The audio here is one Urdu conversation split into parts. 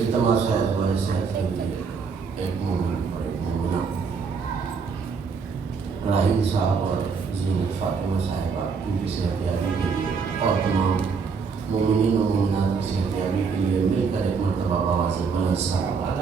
التماس ہے دعائے صحت کے لیے ایک مومن اور ایک مومنہ راہیل صاحب اور زینت فاطمہ صاحبہ ان کی صحت یابی کے لیے اور تمام مومنین و مومنات کی صحت یابی کے لیے مل کر ایک مرتبہ بآواز بلند صلوات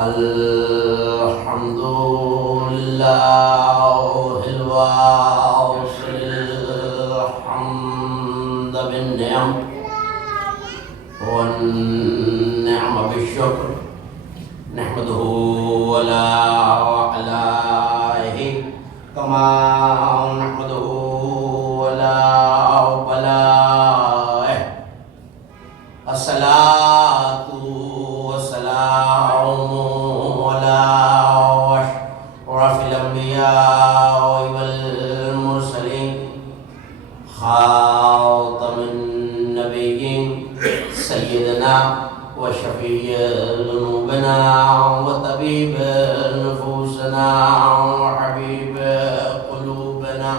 الحمد لله الواصل الحمد بالنعم والنعم بالشكر نحمده ولا عليه كما نحمده ولا بلائه الصلاة والسلام على أشرف الأنبياء والمرسلين خاتم النبيين سيدنا وشفيع ذنوبنا وطبيب نفوسنا وحبيب قلوبنا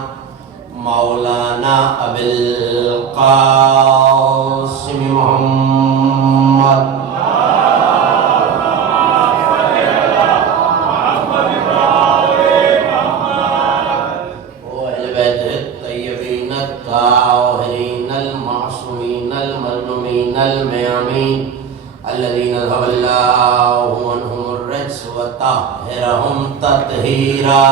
مولانا أبي القاسم محمد وأهل بيته الطيبين الطاهرين المعصومين المظلومين الميامين الذين ذهب الله عنهم الرجس وطهرهم تطهيرا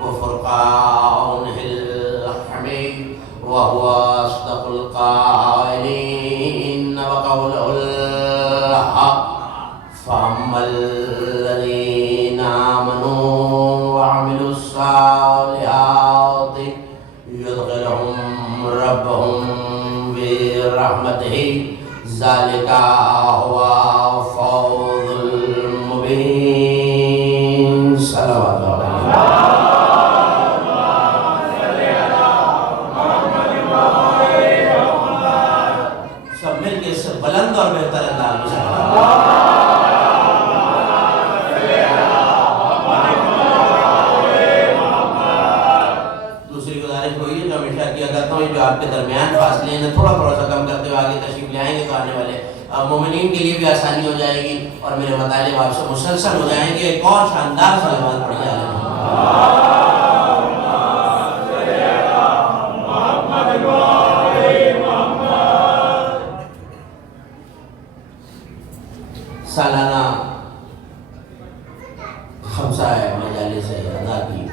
وفرقانه الحميد وهو أصدق القائلين وقوله الحق فأما الذين آمنوا وعملوا الصالحات يدخلهم ربهم برحمته ذلك هو الفوز المبين صلوات الله بلند اور بہتر انداز میں دوسری گزارش ہوئی ہے جو ہمیشہ کیا کرتا ہوں جو آپ کے درمیان فاصلے ہیں تھوڑا سا کم کرتے ہوئے آگے تشریف لے آئیں گے تو آنے والے مومنین کے لیے بھی آسانی ہو جائے گی اور میرے مطالب آپ سے مسلسل ہو جائیں گے ایک اور شاندار صلوات پڑھ جائے سالانہ خمسہ مجالس ادا کی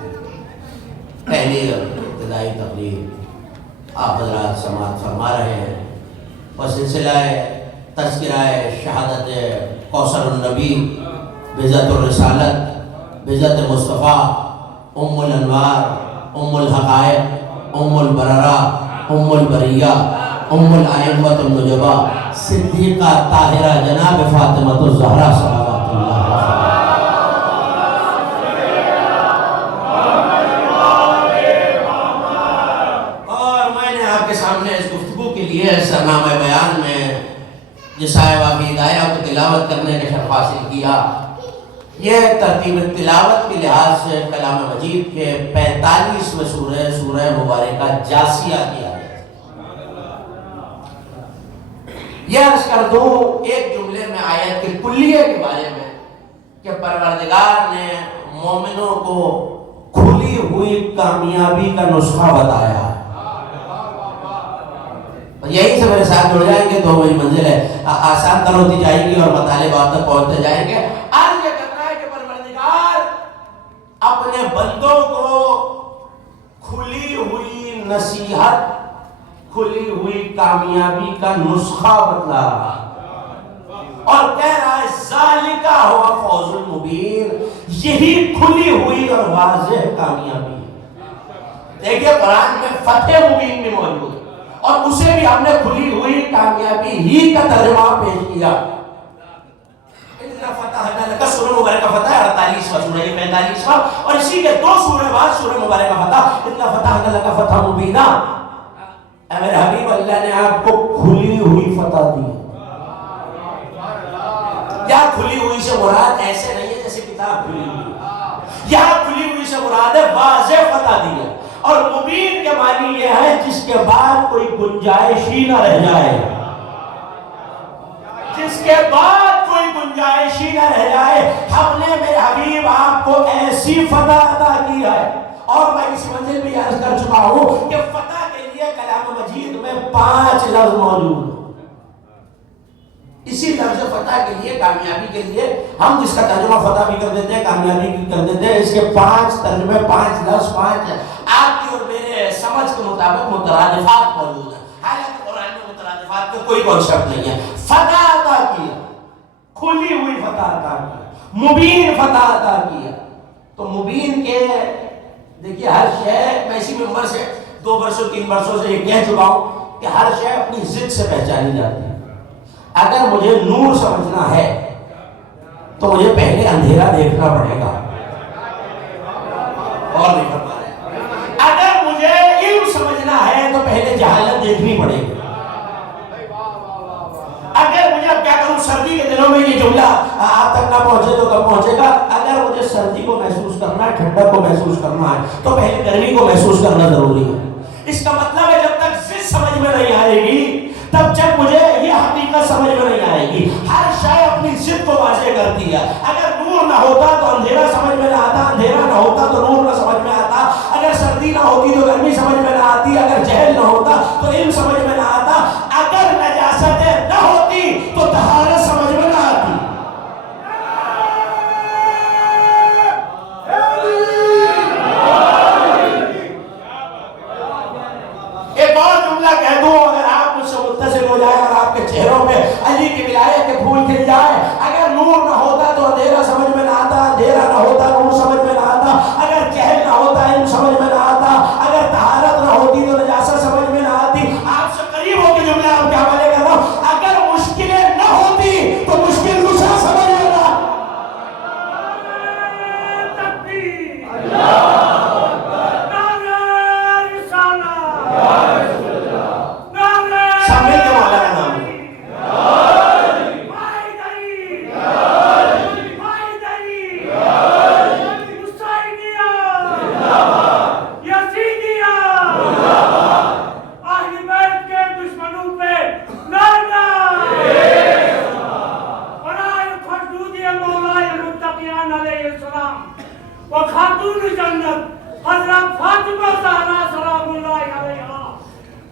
پہلی ابتدائی تقریر آپ حضرات سماعت فرما رہے ہیں اور سلسلہ تذکرہ شہادت کوثر النبی بذات الرسالت بذات مصطفیٰ ام الانوار ام الحقائق ام البررہ ام البریہ ام الائمۃ النجبہ صدیقہ طاہرہ جناب فاطمۃ الزہرا صلوات اللہ اور میں نے آپ کے سامنے اس گفتگو کے لیے سرنامہ بیان میں جس آیہ واقعی ہدایہ کو تلاوت کرنے کا شرف حاصل کیا یہ ترتیب تلاوت کے لحاظ سے کلام مجید کے 45ویں سورہ مبارکہ جاسیہ کی آیت یہ عرض کر دوں ایک جملے میں آیت کے کلیے کے بارے میں کہ پروردگار نے مومنوں کو کھلی ہوئی کامیابی کا نسخہ بتایا ہے یہیں سے میرے ساتھ جڑ جائیں گے تو میری منزل ہے آسان تر ہوتی جائے گی اور مطالب آپ تک پہنچتے جائیں گے۔ آج یہ کرنا ہے کہ پروردگار اپنے بندوں کو کھلی ہوئی نصیحت، کھلی ہوئی کامیابی کا نسخہ بتلا رہا اور کہہ رہا ہے ذالکہ ہوا فوز المبین، یہی کھلی ہوئی اور واضح کامیابی ہے۔ دیکھیے قرآن میں فتح مبین بھی موجود ہے اور اسے بھی ہم نے کھلی ہوئی کامیابی ہی کا ترجمہ پیش کیا۔ سورہ مبارکہ فتح 48واں سورہ 45واں اور اسی کے 2 سورہ بعد سورہ مبارکہ فتح اِنَّا فَتَحْنَا لَكَ فَتْحًا مُبِينًا۔ اے میرے حبیب، اللہ نے آپ کو کھلی ہوئی فتح دی۔ یا کھلی ہوئی سے مراد ایسے نہیں ہے جیسے کتاب کھلی ہوئی، یہاں کھلی ہوئی سے مراد ہے واضح فتح دی ہے، اور مبین کے معنی یہ ہے جس کے بعد کوئی گنجائش ہی نہ رہ جائے، جس کے بعد کوئی گنجائش ہی نہ رہ جائے۔ ہم نے میرے حبیب آپ کو ایسی فتح عطا کی ہے، اور میں اس منزل بھی عرض کر چکا ہوں کہ فتح کے لیے کلام مجید میں 5 لفظ موجود ہیں۔ اسی لفظ فتح کے لیے، کامیابی کے لیے، ہم جس کا ترجمہ فتح بھی کر دیتے ہیں، کامیابی بھی کر دیتے ہیں، اس کے 5 ترجمے، 5 لفظ، 5 آپ کی اور میرے سمجھ کے مطابق مترادفات موجود ہیں، حالانکہ قرآن میں مترادفات کا کوئی کانسیپٹ نہیں ہے۔ فتح عطا کیا، کھلی ہوئی فتح عطا کیا، مبین فتح عطا کیا۔ تو مبین کے دیکھیے ہر شے، میں اسی ممبر سے 2 برسوں 3 برسوں سے یہ کہہ چکا ہوں کہ ہر شے اپنی ضد سے پہچانی جاتی ہے۔ اگر مجھے نور سمجھنا ہے تو مجھے پہلے اندھیرا دیکھنا پڑے گا، اور نہیں فرما رہے۔ اگر مجھے علم سمجھنا ہے تو پہلے جہالت دیکھنی پڑے گی۔ اگر مجھے اب کیا کروں، سردی کے دنوں میں یہ جملہ آپ تک نہ پہنچے تو کب پہنچے گا؟ اگر مجھے سردی کو محسوس کرنا ہے، ٹھنڈک کو محسوس کرنا ہے تو پہلے گرمی کو محسوس کرنا ضروری ہے۔ اس کا مطلب ہے جب تک ضد سمجھ میں نہیں آئے گی، تب جب مجھے یہ حقیقت سمجھ میں نہیں آئے گی۔ ہر شے اپنی ضد کو واضح کرتی ہے۔ اگر نور نہ ہوتا تو اندھیرا سمجھ میں نہ آتا، اندھیرا نہ ہوتا تو نور نہ سمجھ میں آتا، اگر سردی نہ ہوتی تو گرمی سمجھ میں نہ آتی، اگر جہل نہ ہوتا تو علم سمجھ میں نہ آتا، اگر نجاستیں نہ ہوتی تو طہارت سمجھ میں نہ آتی۔ ایک اور جملہ کہہ دوں، اگر آپ مجھ سے متصل ہو جائے اور آپ کے چہروں پہ علی کی ولایت کے پھول کھل جائے، اگر نور نہ ہوتا تو اندھیرا سمجھ میں نہ آتا، اندھیرا نہ ہوتا نور سمجھ میں نہ آتا، اگر جہل نہ ہوتا علم سمجھ میں نہ آتا، اگر طہارت نہ ہوتی تو نجاست سمجھ میں نہ آتی۔ آپ سے قریب ہو کے جملہ آپ کے حوالے کر رہا ہوں، اگر مشکلیں نہ ہوتی تو مشکل کشا سمجھ لینا۔ وخاتون جنت حضرت فاطمہ زہرا سلام اللہ علیہا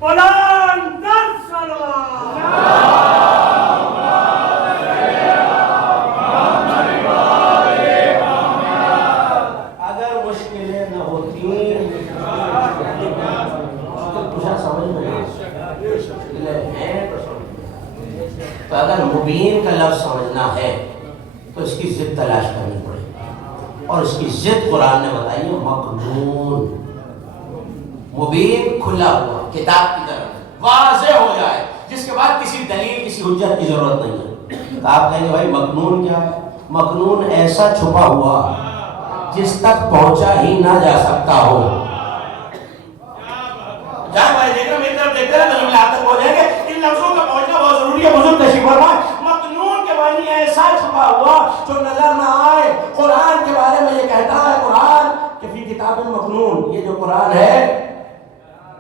بلند الصلوات۔ اگر مشکلیں نہ ہوتی تو اگر مبین کا لفظ سمجھنا ہے تو اس کی ضد تلاش کرنی پڑے گی، اور اس کی ضد قرآن نے بتائی ہے مکنون۔ مبین کھلا ہوا کتاب کی طرح واضح ہو جائے، جس کے بعد کسی دلیل کسی حجت کی ضرورت نہیں ہے۔ تو آپ کہیں گے بھائی مکنون کیا ہے؟ مکنون ایسا چھپا ہوا جس تک پہنچا ہی نہ جا سکتا ہو۔ جہاں بھائی دیکھ رہے میری طرف دیکھ رہے ہیں تو جملے آپ تک پہنچ جائیں گے۔ ان لفظوں کا پہنچنا بہت ضروری ہے، بزرگ تشریف فرمائیں۔ مکنون کے معنی ایسا چھپا ہوا جو نظر نہ آئے۔ قرآن کے بارے میں یہ کہتا ہے قرآن کہ فی کتاب مکنون، یہ جو قرآن ہے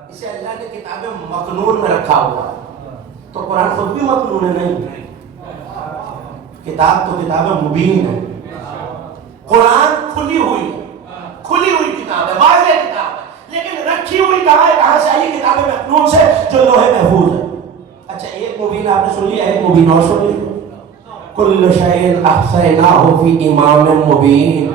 اسے اللہ نے کتاب مکنون میں رکھا ہوا۔ تو قرآن خود بھی مکنون ہے نہیں، کتاب تو کتاب مبین ہے۔ قرآن کھلی ہوئی کتاب ہے، واضح کتاب ہے، لیکن رکھی ہوئی کہاں ہے؟ کہاں سے آئی؟ کتاب مکنون سے جو لوح محفوظ ہے۔ ایک مبین آپ نے سن لیا، ایک مبین اور سن لیا، کل شیء احصیناہ فی امام مبین.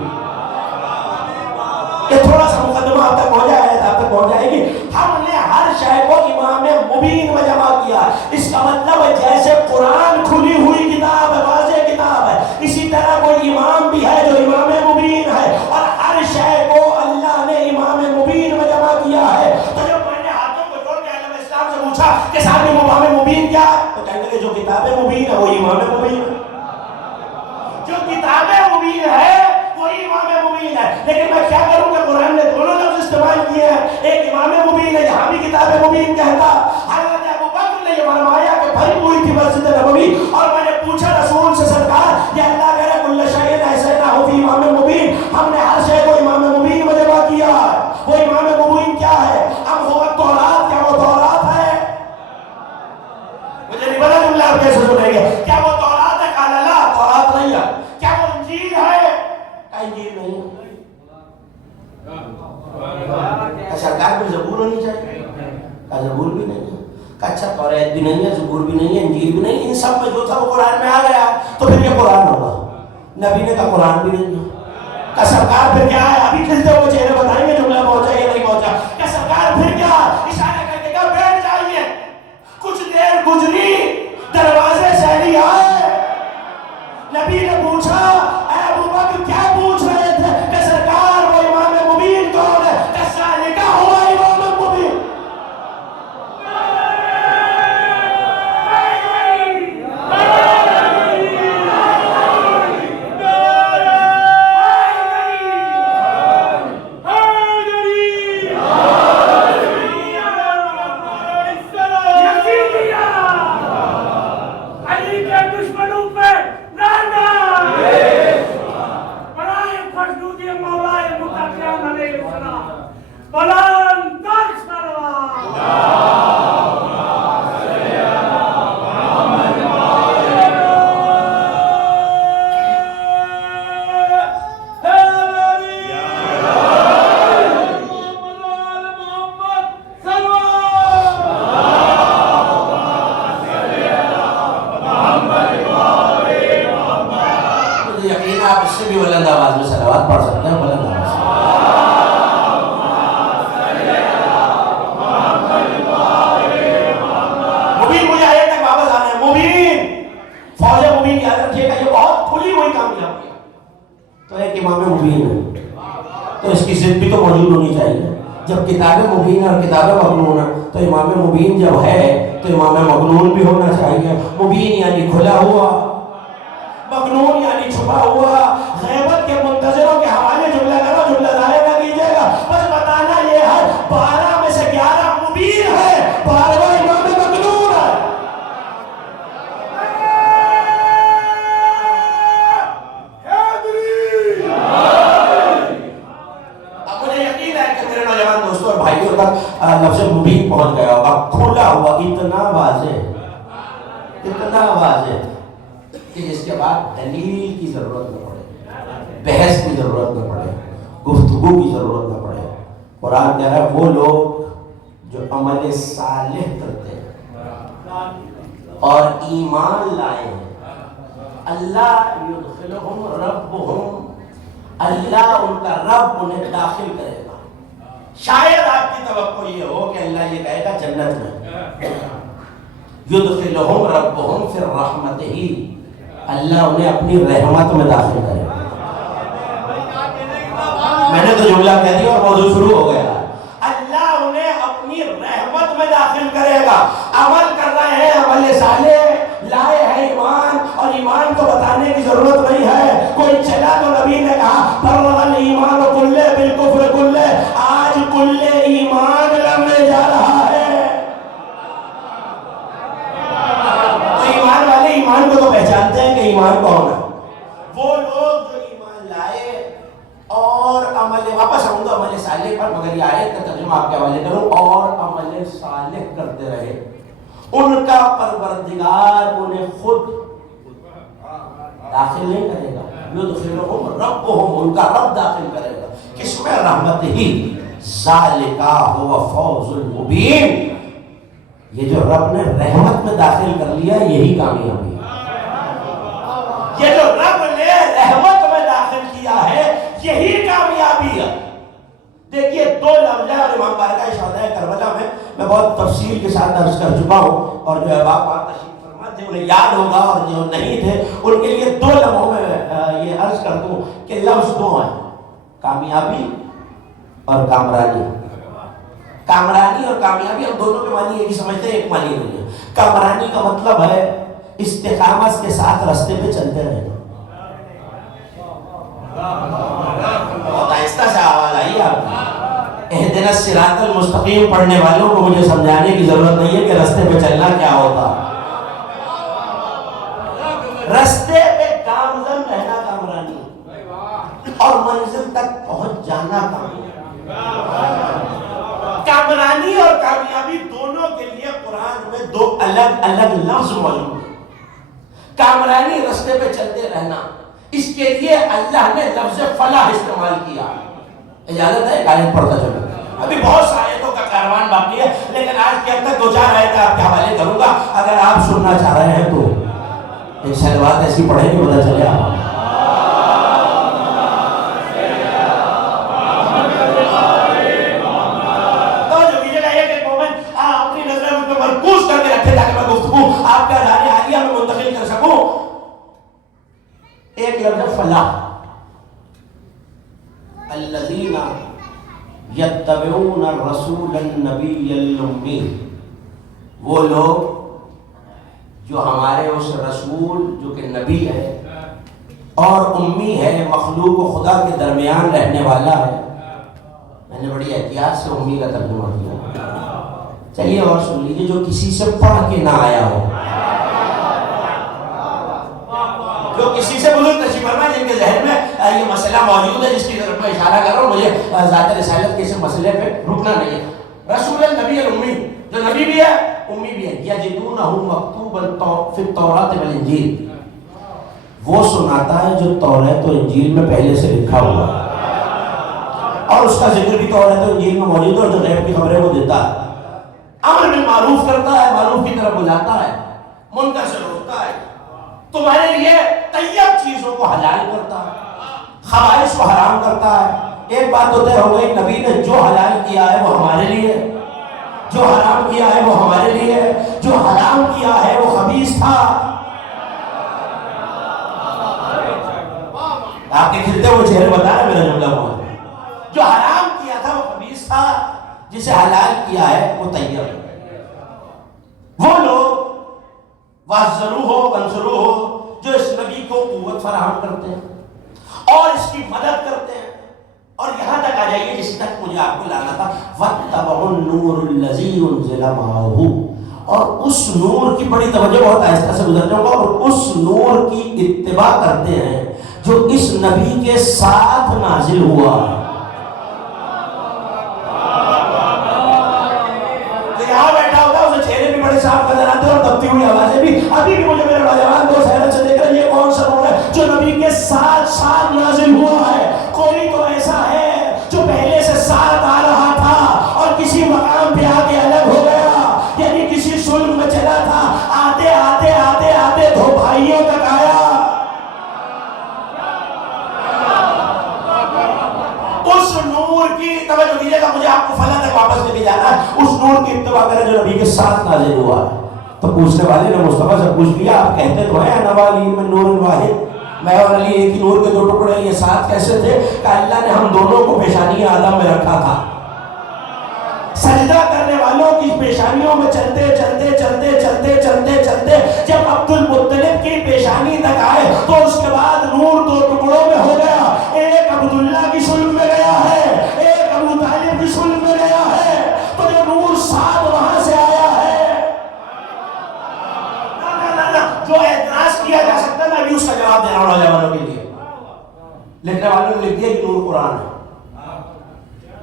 یہ تھوڑا سا مقدمہ آپ تک پہنچا ہے، آپ تک پہنچ جائے گی. ہم نے ہر شے کو امام مبین میں جمع کیا. اس کا مطلب ہے جیسے قرآن کھلی ہوئی کتاب ہے، واضح کتاب ہے، اسی طرح کوئی امام بھی ہے جو امام مبین ہے، اور ہر شے کو اللہ نے امام مبین میں جمع کیا ہے. تو جب میں نے ہاتھوں کو جوڑ کے علامہ اسلام سے پوچھا کہ صاحب امام مبین کیا ہے، تو کہنے لگے جو کتاب مبین ہے وہ امام مبین ہے. جو کتاب مبین ہے وہی امام مبین ہے. لیکن میں کیا کروں کہ قرآن نے دونوں لفظ استعمال کیے ہیں. ایک امام مبین ہے جہاں بھی کتاب مبین کہتا. حضرت ابوبکر نے یہ فرمایا کہ بھری ہوئی تھی مسجد نبوی، اور میں نے پوچھا رسول سے سرکار یہ اللہ کہہ رہا کل شیء احصیناہ فی امام مبین، ہم نے ہر شے کو امام مبین میں جمع کیا ہے. وہ امام مبین کیا ہے؟ اب ہوا تورات، کیا وہ تورات ہے؟ مجھے نہیں پتا جملہ آپ کیسے سنیں گے. کیا وہ تورات ہے؟ قال لا، تورات نہیں ہے. کیا وہ انجیل ہے؟ انجیل نہیں ہے. سرکار کو زبور ہونی چاہیے، زبور بھی نہیں ہے. اچھا توریت بھی نہیں ہے، زبور بھی نہیں ہے، انجیل بھی نہیں. ان سب میں جو تھا وہ قرآن میں آ گیا تو پھر یہ قرآن ہوگا. نبی نے کہا قرآن بھی نہیں ہے. کہ سرکار پھر کیا ہے؟ ابھی کھلتے ہوئے چہرے بتائیں گے جملہ پہنچا یا نہیں پہنچا. کہ سرکار پھر کیا؟ اشارہ کر کے کہا بیٹھ جائیے. کچھ دیر گزری، دروازے سے علی آئے. نبی نے پوچھا اے ابوبکر کیا پوچھ رہے تھے؟ کہ سرکار وہ امام مبین کون ہے؟ کہ ذالکہ ہوا امام مبین. جب کتاب مبین اور کتاب مغنون تو امام مبین جب ہے تو امام مغنون بھی ہونا چاہیے. مبین یعنی کھلا ہوا، مغنون یعنی چھپا ہوا. غیبت کے منتظروں کے حوالے جملہ کرو، جملہ ظاہر نہ کیجیے گا. بس بتانا یہ ہے 12 میں سے 11 مبین ہے، 12واں امام مغنون ہے. دوستوں اور بھائیوں تک لفظ مبین پہنچ گیا ہوگا. کھلا ہوا، اتنا واضح، اتنا واضح کہ جس کے بعد دلیل کی ضرورت نہ پڑے، بحث کی ضرورت نہ پڑے، گفتگو کی ضرورت نہ پڑے. قرآن کہہ رہا ہے وہ لوگ جو عمل صالح کرتے ہیں اور ایمان لائے ہیں، اللہ یدخلہم ربہم، اللہ ان کا رب انہیں داخل کرے گا. شاید آپ کی توقع یہ ہو کہ اللہ یہ کہے گا جنت میں یدخلہم ربہم فی رحمتہ، اللہ انہیں اپنی رحمت میں داخل کرے گا. میں نے تو جملہ کہہ دیا اور موضوع شروع ہو گیا. اللہ انہیں اپنی رحمت میں داخل کرے گا. عمل کر رہے ہیں، عمل صالح لائے ہیں، ایمان، اور ایمان کو بتانے کی ضرورت نہیں ہے. کوئی چلا تو نبی نے کہا فرغ ایمان کلہ بالکفر کلہ. آج کل ایمان لمنے جا رہا ہے. تو ایمان والے ایمان کو تو پہچانتے ہیں کہ ایمان کون ہے. وہ لوگ جو ایمان لائے اور عمل، واپس آؤں گا عمل صالح پر، مگر یہ آیت کا ترجمہ آپ کے حوالے کروں، اور عمل صالح کرتے رہے، ان کا پروردگار انہیں خود داخل نہیں کرے گا. یدخلہم ربہم، ان کا رب داخل کرے گا. کس میں؟ رحمت ہی. ذالکہ ہوا فوز المبین. یہ جو رب نے رحمت میں داخل کر لیا یہی کامیابی ہے. یہ جو رب نے رحمت میں داخل کیا ہے یہی کامیابی ہے. دیکھیے دو لفظ ہیں اور امام بارگاہ شہدائے کربلا میں بہت تفصیل کے ساتھ عرض کر چکا ہوں، اور جو احباب وہاں تشریف فرما تھے انہیں یاد ہوگا، اور جو نہیں تھے ان کے لیے دو لمحوں میں یہ عرض کر دوں کہ لفظ دو ہیں، کامیابی اور کامرانی. کامرانی اور کامیابی ہم دونوں کے معنی ایک ہی سمجھتے ہیں، ایک معنی نہیں ہے. کامرانی کا مطلب ہے استقامت کے ساتھ راستے پہ چلتے رہنا. بہت آہستہ سے آواز آئی آپ کی. اہدنا الصراط المستقیم پڑھنے والوں کو مجھے سمجھانے کی ضرورت نہیں ہے کہ راستے پہ چلنا کیا ہوتا. راستے پہ گامزن رہنا کامرانی، اور منزل تک پہنچ جانا کامرانی. اور کامیابی دونوں کے لیے قرآن میں دو الگ الگ لفظ موجود ہیں. کامرانی راستے پہ چلتے رہنا، اس کے لیے اللہ نے لفظ فلاح استعمال کیا. اجازت ہے ایک آیت پڑھتا چلوں. ابھی بہت سی آیتوں کا کاروان باقی ہے، لیکن آج کے اندر دو چار آیتیں آپ کے حوالے کروں گا. اگر آپ سننا چاہ رہے ہیں تو ایک صلوات ایسی پڑھیں کہ پتہ چلے آپ. اپنی نظر میں مرکوز کر کے رکھے تاکہ میں گفتگو آپ کے اذہان عالیہ میں منتقل کر سکوں. ایک لفظ فلاح، الذین یتبعون الرسول النبی الامی، وہ لوگ جو ہمارے اس رسول جو کہ نبی ہے اور امی ہے، مخلوق و خدا کے درمیان رہنے والا ہے. میں نے بڑی احتیاط سے امی کا ترجمہ کیا. چلیے اور سن لیجیے، جو کسی سے پڑھ کے نہ آیا ہو، جو کسی سے بزرگ تشریف فرما جن کے ذہن میں یہ مسئلہ موجود ہے جس کی طرف میں اشارہ کر رہا ہوں. مجھے ذات رسالت کے اس مسئلے پہ رکنا نہیں ہے. رسول النبی الامی، جو نبی بھی ہے امی بھی ہے. یجدونہ مکتوبا فی التوراۃ والانجیل، وہ سناتا ہے جو توریت و انجیل میں پہلے سے لکھا ہوا ہے، اور اس کا ذکر بھی توریت و انجیل میں موجود ہے، اور جو غیب کی خبریں وہ دیتا ہے. امر بالمعروف کرتا ہے، معروف کی طرف بلاتا ہے، منکر سے روکتا ہے، تمہارے لیے طیب چیزوں کو حلال کرتا ہے، خبائث کو حرام کرتا ہے. ایک بات تو طے ہو گئی، نبی نے جو حلال کیا ہے وہ ہمارے لیے، جو حرام کیا ہے وہ ہمارے لیے، جو حرام کیا ہے وہ خبیث تھا. آپ کے کھلتے ہوئے چہرے بتا رہے میرا جملہ ہوا. جو حرام کیا تھا وہ خبیث تھا، جسے حلال کیا ہے وہ طیب. وہ لوگ وَأَزَّرُوهُ وَأَنصُرُوهُ جو اس نبی کو قوت فراہم کرتے ہیں اور اس کی مدد کرتے ہیں. اور یہاں تک آ جائیے جس تک مجھے آپ کو لانا تھا، وَاتَّبَعُوا النُّورَ الَّذِي أُنزِلَ مَعَهُ، اور اس نور کی بڑی توجہ، بہت آہستہ سے گزر جاؤں گا، اور اس نور کی اتباع کرتے ہیں جو اس نبی کے ساتھ نازل ہوا ہے. یہاں بیٹھا ہوگا اسے چہرے بھی بڑے صاف نظر آتے ہیں اور دبتی ہوئی آوازیں بھی. ابھی بھی مجھے میرے نوجوان دوست حیرت سے دیکھ رہے ہیں، یہ کون سا نور ہے جو نبی کے ساتھ ساتھ نازل ہوا ہے؟ کوئی تو ایسا ہے جو پہلے سے ساتھ آ رہا تھا اور کسی مقام پہ آ کے الگ ہو گیا، یعنی کسی سلم میں چلا تھا، آتے آتے آتے آتے دو بھائیوں تک آیا. اس نور کی توجہ دیجیے گا، مجھے آپ کو فلاں تک واپس لے کے جانا ہے. اس نور کی اتباع کریں جو نبی کے ساتھ نازل ہوا ہے. تو پوچھنے والے نے مصطفیٰ سے پوچھ لیا، آپ کہتے تو ہیں انا ولی من نور واحد، میں اور علی ایک ہی نور کے دو ٹکڑے، یہ ساتھ کیسے تھے؟ کہ اللہ نے ہم دونوں کو پیشانی آدم میں رکھا تھا. سجدہ کرنے والوں کی پیشانیوں میں چلتے چلتے چلتے چلتے چلتے چلتے جب عبد المطلب کی پیشانی تک آئے تو اس کے بعد نور دو ٹکڑوں میں ہو گیا. ایک عبداللہ کی سلم میں گیا ہے، ایک ابو طالب کی سلم میں گیا ہے. تو جو نور ساتھ وہاں سے آیا ہے، جو اعتراض کیا جا سکتا ہے، میں بھی اس کا جواب دے رہا ہوں نوجوانوں کے لیے. لکھنے والوں نے لکھ دیا کہ نور قرآن ہے.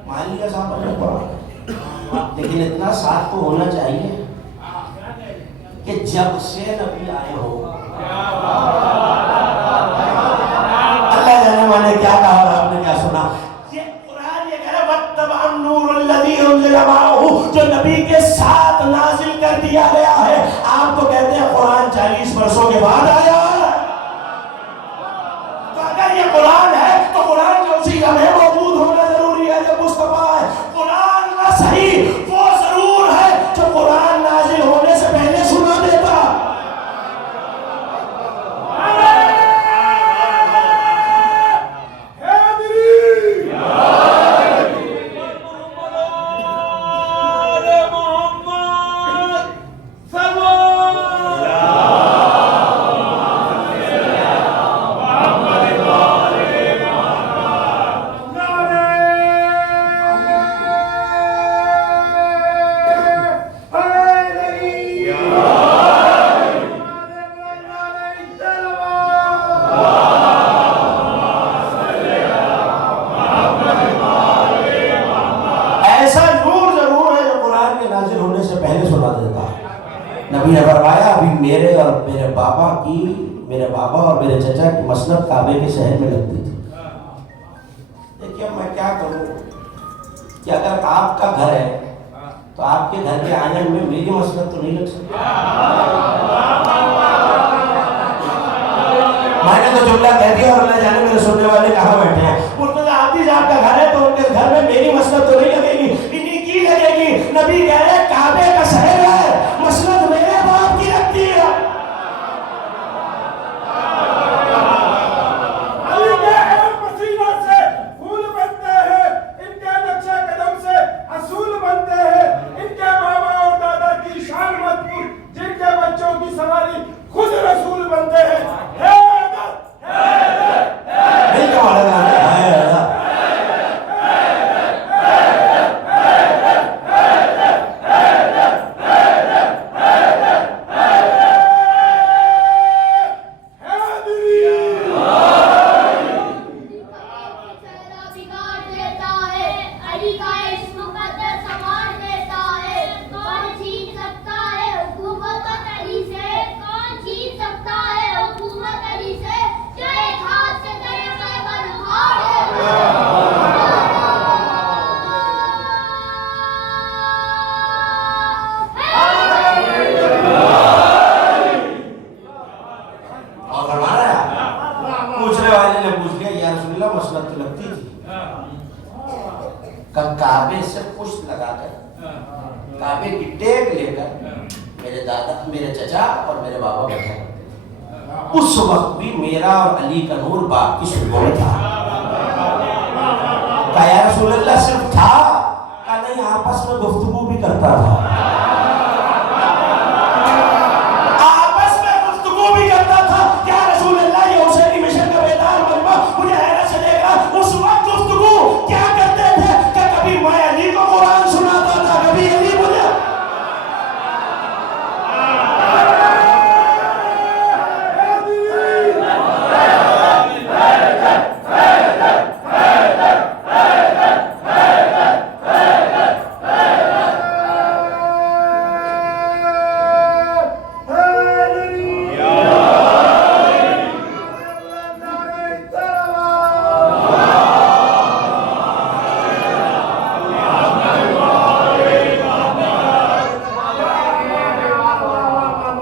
مان لیا صاحب نے قرآن ہے، لیکن اتنا ساتھ تو ہونا چاہیے کہ جب سے نبی آئے ہو، اللہ جانے والے کیا کہا اور آپ نے کیا سنا. یہ قرآن یہ کہہ رہا ہے وَاتَّبَعُوا النُّورَ الَّذِي أُنزِلَ مَعَهُ، جو نبی کے ساتھ نازل کر کر دیا گیا ہے. آپ تو کہتے ہیں قرآن 40 برسوں کے بعد آیا. تو اگر یہ قرآن ہے تو قرآن جو اسی لمحے موجود ہونا ضروری ہے جو مصطفیٰ ہے. قرآن نہ صحیح وہ ضرور ہے جو قرآن نازل ہونے سے پہلے سنا دیتا. نبی نے فرمایا ابھی میرے بابا اور میرے چچا کی مسند کعبے کے شہر میں لگتی تھی. دیکھیے میں کیا کروں کہ اگر آپ کا گھر ہے تو آپ کے گھر کے آنگن میں میری مسند تو نہیں لگ سکتی. میں نے تو جملہ کہہ دیا اور اللہ جانے میرے سننے والے کہاں بیٹھے ہیں. مرتضی حافظ آپ کا گھر ہے تو ان کے گھر میں میری مسند تو نہیں لگے گی. انہیں کی لگے گی. نبی کہہ رہے کعبے کا شہر ہے مسند میرے باپ کی لگتی ہے. کعبے سے پشت لگا کر کعبے کی ٹیک لے کر میرے دادا میرے چچا اور میرے بابا بیٹھا کرتے تھے. اس وقت بھی میرا اور علی کا نور باپ کی صحبت میں تھا. کہا یا رسول اللہ صرف تھا؟ کہا نہیں آپس میں گفتگو بھی کرتا تھا. آپس میں گفتگو بھی کرتا تھا. یا رسول اللہ یہ حسینی مشن کا بیدار مجمع مجھے حیرت چلے گا اس وقت گفتگو کیا کرتے تھے کہ کبھی میں علی کو قرآن سناتا تھا کبھی علی مجھے.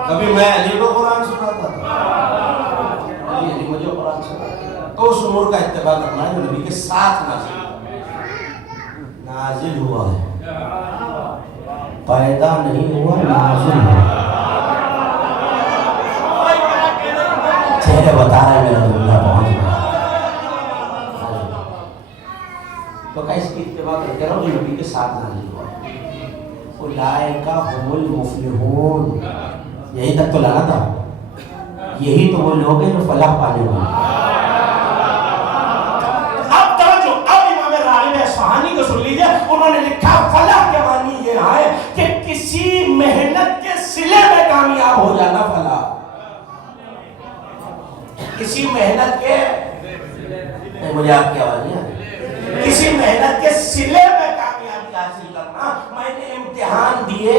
کبھی میں علی کو قرآن سناتا تھا علی مجھے قرآن سناتا. تو اس امور کا اتباع کرنا ہے جو نبی کے ساتھ نازل ہوا ہے. پیدا نہیں ہوا نازل ہوا. چہرے بتا رہے میرا جملہ پہنچ گیا. تو کہ اس کی اتباع کرتے رہو جو نبی کے ساتھ نازل ہوا ہے. اولئک هم المفلحون. یہی تک تو لانا تھا. یہی تو وہ لوگ ہیں جو فلاح پانے والے. اب توجہ اب امام راغب اصفہانی کو سن لیجئے. انہوں نے لکھا فلاح کے معنی یہ ہے کہ کسی محنت کے صلے میں کامیاب ہو جانا فلاح. کسی محنت کے مجھے آپ کی آواز نہیں آئی. کسی محنت کے صلے میں کامیابی حاصل کرنا. میں نے امتحان دیے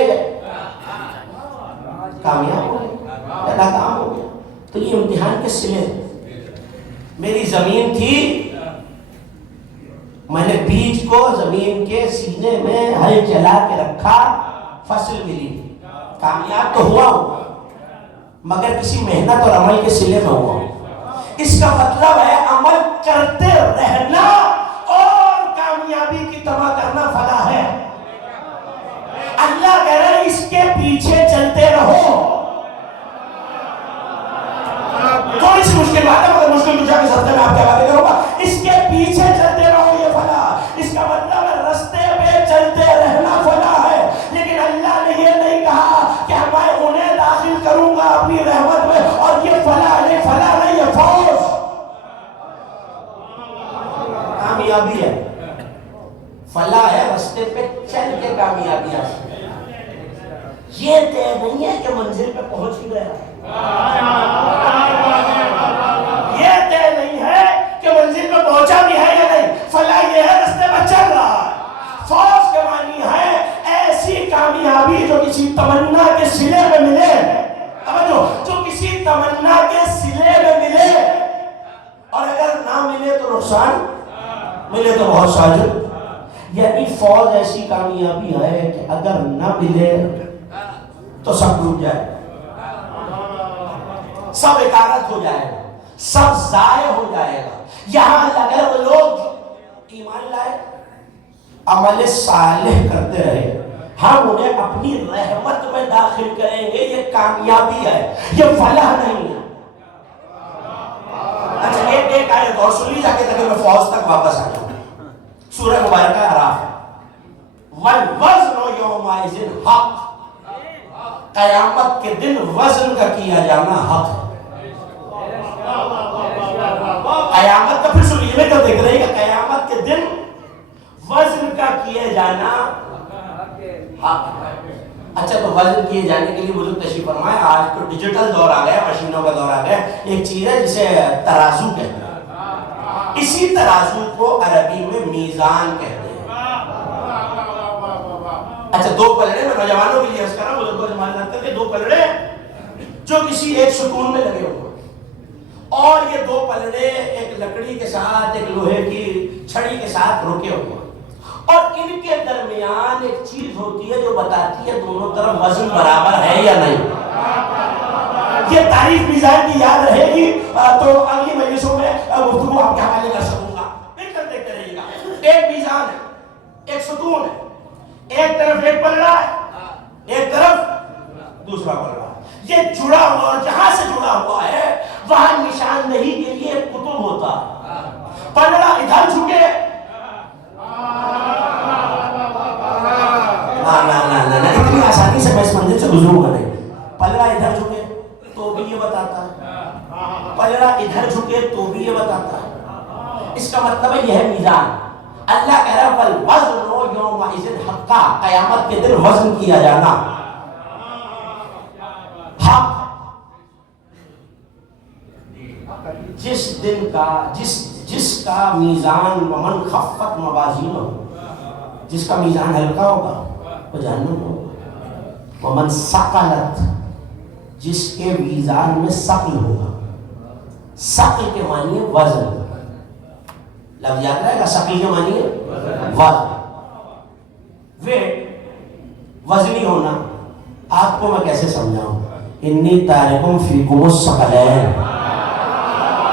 کامیاب ہو گیا یا ناکام ہو گیا تو یہ امتحان کے صلے. میری زمین تھی میں نے بیج کو زمین کے سینے میں ہل چلا کے رکھا فصل ملی. کامیاب تو ہوا ہوں مگر کسی محنت اور عمل کے صلے میں ہوا ہوں. اس کا مطلب ہے عمل کرتے رہنا اور کامیابی کی تمنا کرنا فلاح ہے. اللہ کہہ رہا ہے اس کے پیچھے چلتے رہو. تھوڑی سی مشکل بات ہے مگر مشکل کچھ کے ساتھ میں آپ کے حوالے کروں گا. اس کے پیچھے چلتے رہو یہ فلاح. اس کا مطلب ہے رستے پہ چلتے رہنا فلاح ہے. لیکن اللہ نے یہ نہیں کہا کہ میں انہیں داخل کروں گا اپنی رحمت میں اور یہ فلاح نہیں یہ فوز. کامیابی ہے فلاح ہے رستے پہ چل کے کامیابی حاصل. یہ طے نہیں ہے کہ منزل پہ پہنچ ہی گیا. یہ طے نہیں ہے کہ منزل پہ پہنچا بھی ہے یا نہیں. فلاح یہ ہے رستے پہ چل رہا ہے. فوز کے معنی ہے ایسی کامیابی جو کسی تمنا کے صلے میں ملے. جو کسی تمنا کے صلے میں ملے اور اگر نہ ملے تو نقصان ملے تو بہت ساجد. یعنی فوز ایسی کامیابی ہے کہ اگر نہ ملے تو سب ڈوب جائے, سب اکارت ہو جائے گا, سب ضائع ہو جائے گا. یہاں اگر وہ لوگ ایمان لائے عمل صالح کرتے رہے ہم انہیں اپنی رحمت میں داخل کریں گے. یہ کامیابی ہے, یہ فلاح نہیں ہے. اچھا ایک آیت اور سن لی جا کے تاکہ میں فوز تک واپس آ جاؤں. سورہ مبارکہ اعراف والوزن یومئذ حق. قیامت کے دن وزن کا کیا جانا حق ہے. قیامت کا پھر سنیے میں کب دیکھ رہے ہیں کہ قیامت کے دن وزن کا کیا جانا حق ہے. اچھا تو وزن کیے جانے کے لیے بزرگ تشریف فرمائے. آج تو ڈیجیٹل دور آ گیا, مشینوں کا دور آ گیا. ایک چیز ہے جسے ترازو کہتے ہیں. اسی ترازو کو عربی میں میزان کہتے ہیں. اچھا دو پلڑے میں نوجوانوں کے لیے عرض کر رہا ہوں, بزرگوں سے معلومات کر کے دو پلڑے جو کسی ایک ستون میں لگے ہوئے اور یہ دو پلڑے ایک لکڑی کے ساتھ ایک لوہے کی چھڑی کے ساتھ رکے ہوئے اور ان کے درمیان ایک چیز ہوتی ہے جو بتاتی ہے دونوں طرف وزن برابر ہے یا نہیں. یہ تعریف میزان کی یاد رہے گی تو اگلی مجلسوں میں گفتگو آپ کے حوالے کر سکوں گا. بالکل دیکھتے رہیے گا. ایک میزان ہے, ایک ستون ہے, ایک طرف ایک پلڑا ہے, ایک طرف دوسرا پلڑا ہے. یہ جڑا ہوا اور جہاں سے جڑا ہوا ہے وہاں نشاندہی کے لیے ایک قطب ہوتا ہے. پلڑا ادھر جھکے نا اتنی آسانی سے میں اس منزل سے گزروں گا نہیں. پلڑا ادھر جھکے تو بھی یہ بتاتا ہے, پلڑا ادھر جھکے تو بھی یہ بتاتا ہے. اس کا مطلب ہے یہ ہے میزان. اللہ کہہ رہا ہے والوزن یومئذ حقا. قیامت کے دن وزن کیا جانا حق. جس دن کا جس کا میزان ومن خفت موازینہ, جس کا میزان ہلکا ہوگا وہ جہنم ہوگا. ومن ثقلت, جس کے میزان میں ثقل ہوگا. ثقل کے معنی ہے وزن. لفظ یاد رہے گا, ثقل کے معنی ہے وزن. ویٹ وزنی ہونا آپ کو میں کیسے سمجھاؤں. انی تارکم فیکم الثقلین,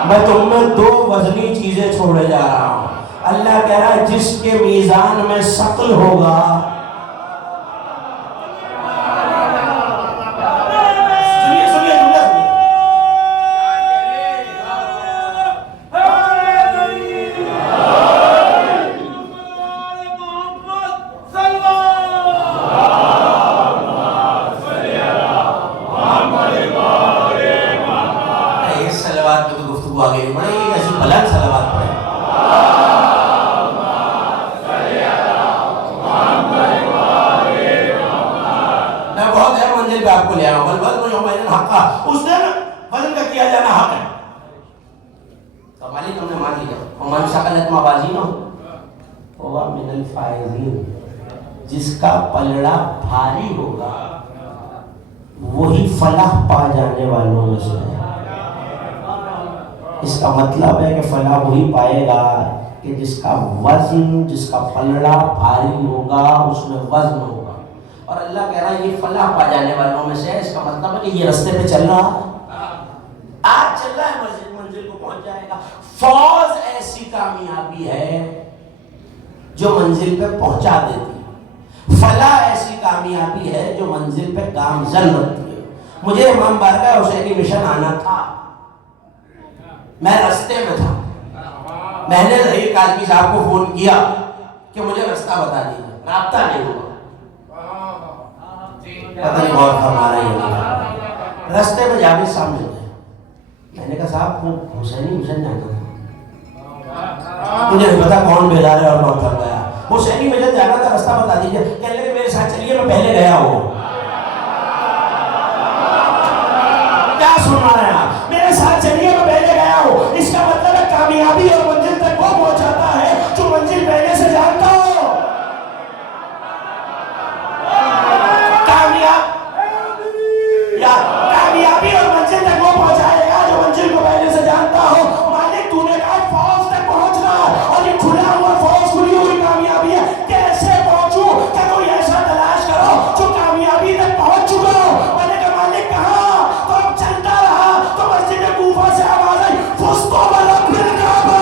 میں تم میں دو وزنی چیزیں چھوڑے جا رہا ہوں. اللہ کہہ رہا ہے جس کے میزان میں ثقل ہوگا. آپ کو لے آؤں والوزن یومئذ حقا. اس دن وزن کا کیا جانا حق ہے. تو مالک ہم نے مان لیا. ومن ثقلت موازینہ فہو من الفائزین. جس کا پلڑا بھاری ہوگا وہی فلاح پا جانے والوں میں سے ہے. اس کا مطلب ہے کہ فلاح وہی پائے گا کہ جس کا وزن, جس کا پلڑا بھاری ہوگا, اس میں وزن ہوگا. اور اللہ کہہ رہا ہے یہ فلاح پا جانے والوں میں سے ہے. اس کا مطلب ہے کہ یہ رستے پہ چل رہا آج چل رہا ہے، منزل کو پہنچ جائے گا. فوز ایسی کامیابی ہے جو منزل پہ پہنچا دیتی ہے. فلاح ایسی کامیابی ہے جو منزل پہ گامزن رکھتی ہے. مجھے امام بارگاہ حسینی مشن آنا تھا، میں رستے میں تھا، میں نے رہی کاظمی صاحب کو فون کیا کہ مجھے رستہ بتا دیجیے، رابطہ نہیں ہوا. پتہ نہیں غور فرما رہے ہیں. رستے میں جا کے سامنے گئے، میں نے کہا صاحب وہ حسینی مشن جانا تھا. مجھے نہیں پتا کون بیدار ہے اور کون تھک گیا. حسینی مشن جانا تھا، رستہ بتا دیجیے. کہنے لگے میرے ساتھ چلیے، میں پہلے گیا ہوں. کیا سن رہے ہیں آپ؟ میرے ساتھ چلیے، میں پہلے گیا ہوں. اس کا مطلب ہے کامیابی اور منزل تک وہ پہنچاتا ہے جو منزل پہلے سے جانتا ہو. کامیابی اور منزل تک وہ پہنچائے گا جو منزل کو پہلے سے جانتا ہو. مالک تو نے کہا فوز تک پہنچنا اور یہ کھلا ہوا فوز، کھلی ہوئی کامیابی ہے. کیسے پہنچوں؟ کہ کوئی ایسا تلاش کرو جو کامیابی تک پہنچ چکا ہو. میں نے کہا مالک کہاں؟ تو اب چلتا رہا تو مسجد کوفہ سے آواز آئی فزتو برب الکعبہ.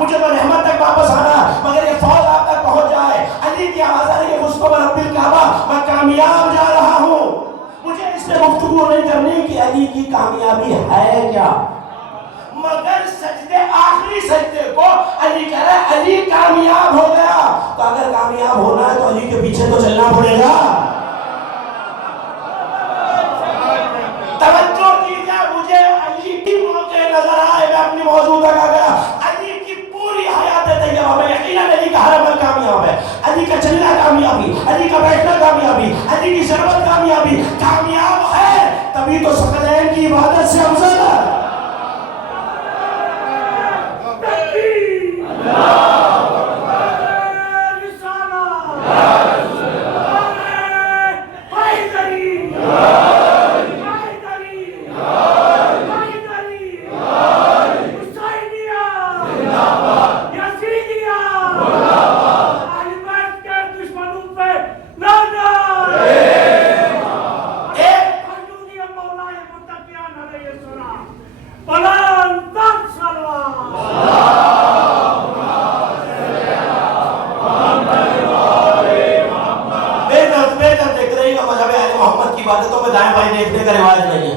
مجھے تو رحمت تک واپس آنا، مگر یہ فوج آپ تک پہنچ جائے. علی کی آواز آ رہی ہے فزتو برب الکعبہ، میں کامیاب جا رہا ہوں. مجھے اس سے گفتگو نہیں کرنی کہ علی کی کامیابی ہے کیا، مگر سجدے آخری سجدے کو علی کہہ رہا ہے علی کامیاب ہو گیا. تو اگر کامیاب ہونا ہے تو علی کے پیچھے تو چلنا پڑے گا. توجہ کیجیے، مجھے علی کی موقع نظر آئے. میں اپنی موضوع تک آ گیا. علی کی پوری حیات طیبہ میں یقیناً علی کا ہر عمل کامیاب ہے. علی کا چلنا کامیابی، علی کا بیٹھنا کامیابی، علی کی شربت کامیابی. کامیاب ہے تبھی تو ثقلین کی عبادت سے افضل ہے. عبادتوں میں دائیں بائیں دیکھنے کا رواج نہیں ہے.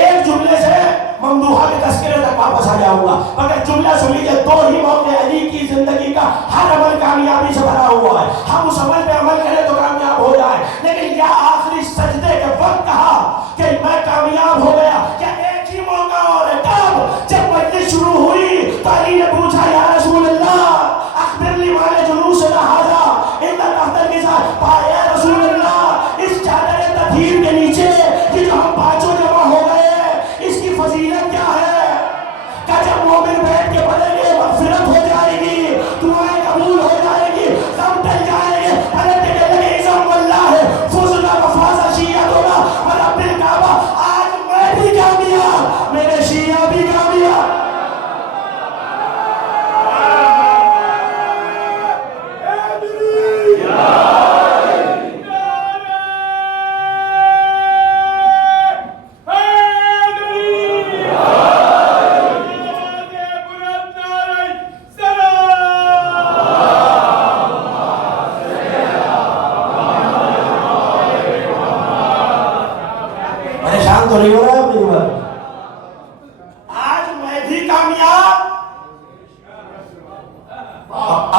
ایک جملے سے ممدوحہ کے تذکرے تک واپس آ جاؤں گا، مگر جملہ سن لیجیے. دو ہی موقع علی کی زندگی کا ہر عمل کامیابی سے بھرا ہوا ہے. ہم اس عمل پہ عمل کریں تو کامیاب ہو جائے، لیکن یا آخری سجدے کے وقت کہا کہ میں کامیاب ہو گیا. کیا ایک ہی موقع اور ہے؟ کب؟ جب مجلس شروع ہوئی تو علی نے پوچھا یا رسول اللہ اخبرنی مال جلوسنا ھذا ان تحت النساء. پایا رسول اللہ اس چادر تطہیر کے نیچے یہ جو ہم پانچوں جمع ہو گئے اس کی فضیلت کیا ہے؟ کہ جب مومن بیٹھ کے پڑھیں گے مغفرت ہو جائے گی، دعائیں قبول ہو جائے گی، غم ٹل جائیں گے. پلٹ کے کہنے لگے اذن واللہ فزنا وفاز شیعتنا ورب الکعبہ. آج میں بھی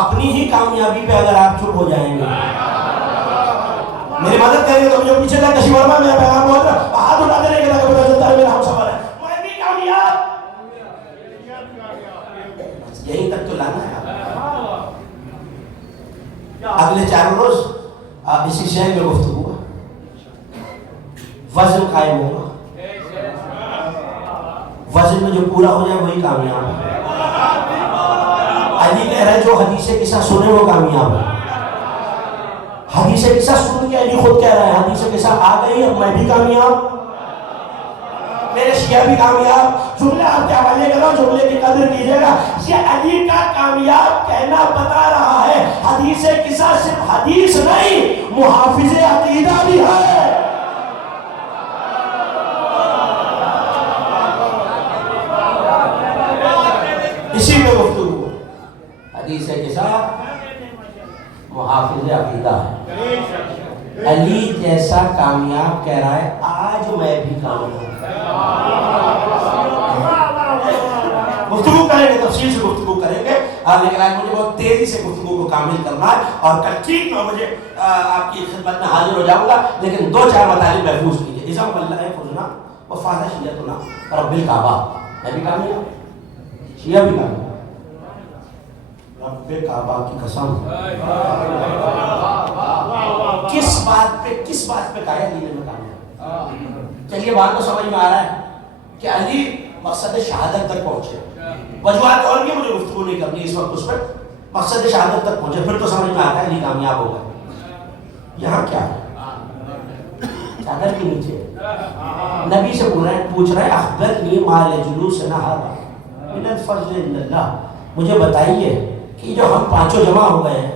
اپنی ہی کامیابی پہ اگر آپ چپ ہو جائیں گے، میری مدد کریں گے تو مجھے پیچھے تک کشی ورما میرا پیغام بول رہا ہاتھ اٹھا دینے کے تک پتہ چلتا ہے میرا ہم سفر ہے، میں بھی کامیاب، یہیں تک تو لانا ہے۔ اگلے 4 روز اسی شہر میں گفتگو ہوا، وزن قائم ہوگا، وزن میں جو پورا ہو جائے وہی کامیاب ہے۔ علی کہہ رہا ہے جو حدیث قصہ سنے وہ کامیاب ہے۔ حدیث قصہ سن کے علی خود کہہ رہا ہے حدیث قصہ آ گئی، اب میں بھی کامیاب، میرے شیعہ بھی کامیاب۔ جملہ آپ کے حوالے کر رہا ہوں، جملے کی قدر کیجئے گا۔ یہ علی کا کامیاب کہنا بتا رہا ہے حدیث قصہ صرف حدیث نہیں، محافظ عقیدہ بھی ہے۔ اسی میں گفتگو، حدیث قصہ محافظ عقیدہ ہے۔ علی جیسا کامیاب کہہ رہا ہے آج میں بھی کامیاب۔ گفتگو کریں گے، تفصیل سے گفتگو کریں گے، لیکن آج مجھے بہت تیزی سے گفتگو کو کامل کرنا ہے اور کل ٹھیک 9 بجے آپ کی خدمت میں حاضر ہو جاؤں گا، لیکن 2-4 مطالب محفوظ کیجئے۔ اِذَا اللہ فضنا وفاظ شیعتنا رب الکعبہ، میں بھی کامیاب، شیعہ بھی کامیاب، رب کعبہ کی قسم۔ کس بات پہ کہا علی نے کامیاب؟ چلیے بات تو سمجھ میں آ رہا ہے کہ علی مقصد شہادت تک پہنچے، وجوہات اور بھی مجھے گفتگو نہیں کرنی اس وقت، اس پر مقصد شہادت تک پہنچے، پھر تو سمجھ میں آتا ہے علی کامیاب ہوگا۔ یہاں کیا ہے؟ چادر کے نیچے نبی سے پوچھ رہے ہیں اخبرنی مال جلوسنا ھذا من الفضل الا اللہ، مجھے بتائیے کہ جو ہم 5 جمع ہو گئے ہیں،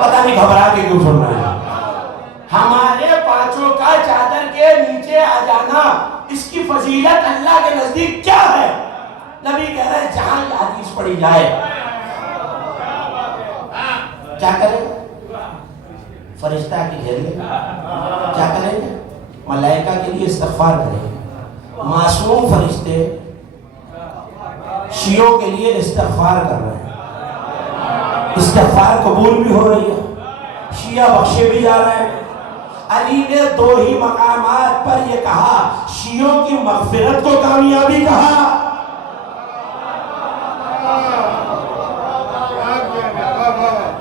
پتہ نہیں گھبرا کے کیوں سن رہے ہیں، ہمارے 5 کا چادر کے نیچے آ جانا اس کی فضیلت اللہ کے نزدیک کیا ہے؟ نبی کہہ رہے ہیں جہاں یہ حدیث پڑھی جائے کیا کریں؟ فرشتہ کی گھیر لیں، کیا کریں گے؟ ملائکہ کے لیے استغفار کریں گے، معصوم فرشتے شیعوں کے لیے استغفار کر رہے ہیں، استغفار قبول بھی ہو رہی ہے، شیعہ بخشے بھی جا رہے ہیں۔ علی نے 2 ہی مقامات پر یہ کہا، شیعوں کی مغفرت کو کامیابی کہا۔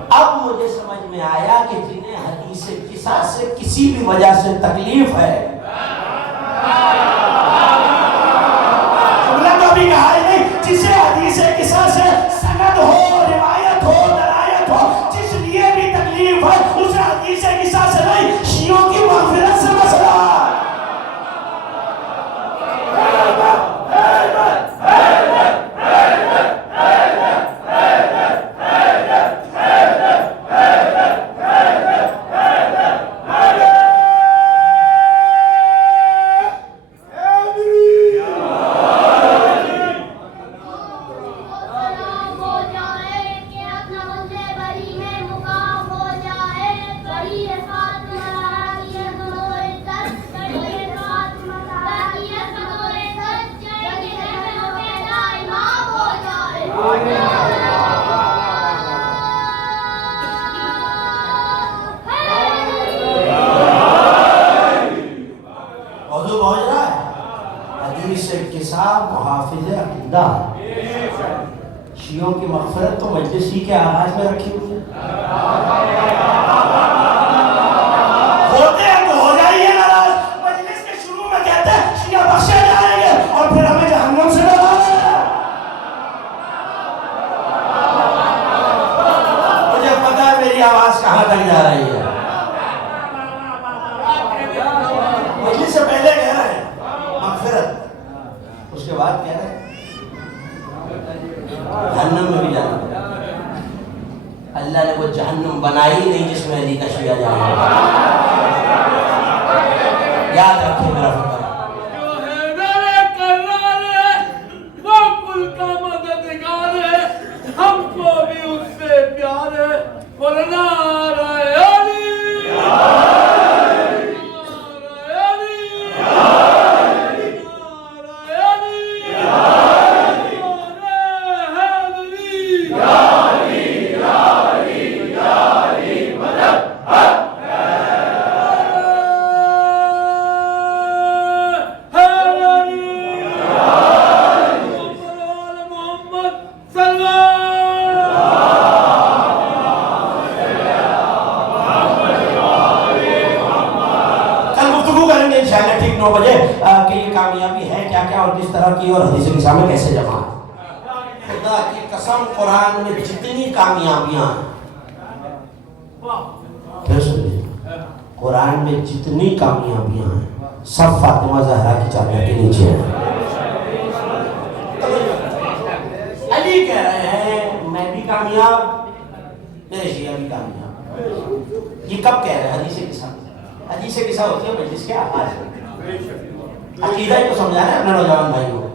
اب مجھے سمجھ میں آیا کہ جنہیں حدیث قصہ سے کسی بھی وجہ سے تکلیف ہے، جملہ تو ابھی کہا ہے نہیں، جسے حدیث قصہ سے سند ہو، روایت ہو، درایت ہو، جس لیے بھی تکلیف ہے اسے حدیث قصہ سے نہیں، شیعوں کی مغفرت سے مسئلہ۔ شیعوں کی مغفرت تو مجلسی کے آغاز میں رکھی ہوئی ہے، ہوتے ہیں تو ہو جائیے ناراض، مجلس کے شروع میں کہتے ہیں شیعہ بخشے جائیں گے اور پھر ہمیں جہنم سے ڈرانا ہے۔ مجھے پتا ہے میری آواز کہاں تک جا رہی ہے، مجلس سے پہلے کہہ رہے ہیں مغفرت، اس کے بعد کہہ رہے ہیں جہنم میں بھی جانا۔ اللہ نے وہ جہنم بنائی نہیں جس میں علی کا شیعہ جانا۔ یاد رکھیں میرا فکر، جو ہے میرے کرار ہے وہ کل کا مددگار ہے، ہم کو بھی اس سے پیار ہے، ورنہ رائے علی کل گفتگو کریں گے انشاءاللہ ٹھیک 9 بجے کہ یہ کامیابی ہے کیا کیا اور کس طرح کی، اور حدیث نساء میں کیسے جمع ہے۔ خدا کی قسم قرآن میں جتنی کامیابیاں ہیں، پھر سنیے، قرآن میں جتنی کامیابیاں ہیں سب فاطمہ زہرا کی چادر کے نیچے ہیں۔ علی کہہ رہے ہیں میں بھی کامیاب، میرے شیعہ بھی کامیاب۔ یہ کب کہہ رہے ہیں؟ حدیث قصہ۔ حدیث قصہ ہوتی ہے مجلس کے آغاز میں۔ عقیدہ ہی تو سمجھا رہے ہیں اپنے نوجوان بھائیوں کو۔